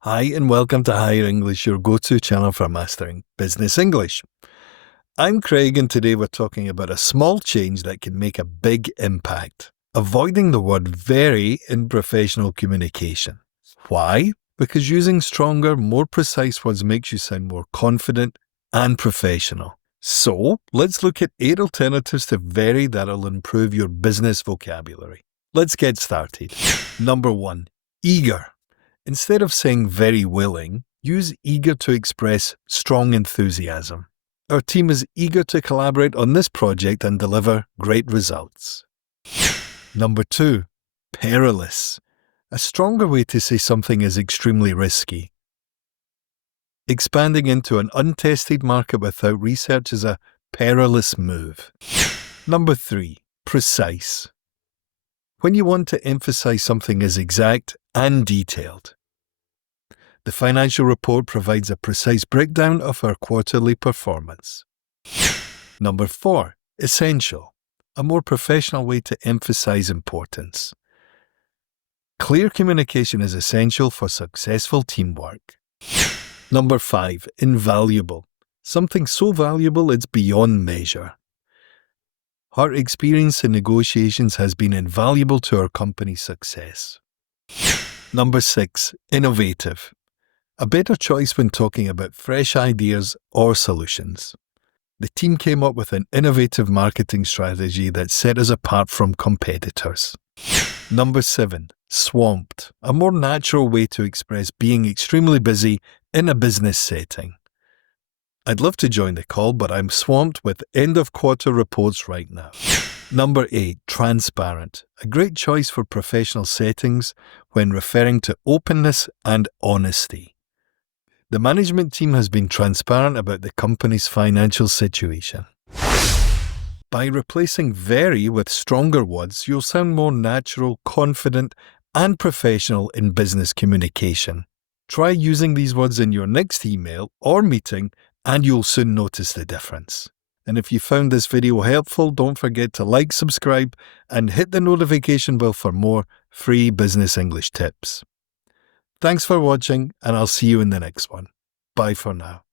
Hi, and welcome to Higher English, your go-to channel for mastering business English. I'm Craig, and today we're talking about a small change that can make a big impact. Avoiding the word very in professional communication. Why? Because using stronger, more precise words makes you sound more confident and professional. So, let's look at 8 alternatives to very that'll improve your business vocabulary. Let's get started. Number 1. Eager. Instead of saying very willing, use eager to express strong enthusiasm. Our team is eager to collaborate on this project and deliver great results. Number 2. Perilous. A stronger way to say something is extremely risky. Expanding into an untested market without research is a perilous move. Number 3. Precise. When you want to emphasize something as exact and detailed. The financial report provides a precise breakdown of our quarterly performance. Number 4. Essential. A more professional way to emphasize importance. Clear communication is essential for successful teamwork. Number 5. Invaluable. Something so valuable it's beyond measure. Our experience in negotiations has been invaluable to our company's success. Number 6. Innovative. A better choice when talking about fresh ideas or solutions. The team came up with an innovative marketing strategy that set us apart from competitors. Number 7. Swamped. A more natural way to express being extremely busy in a business setting. I'd love to join the call, but I'm swamped with end-of-quarter reports right now. Number 8. Transparent. A great choice for professional settings when referring to openness and honesty. The management team has been transparent about the company's financial situation. By replacing very with stronger words, you'll sound more natural, confident, and professional in business communication. Try using these words in your next email or meeting, and you'll soon notice the difference. And if you found this video helpful, don't forget to like, subscribe, and hit the notification bell for more free business English tips. Thanks for watching, and I'll see you in the next one. Bye for now.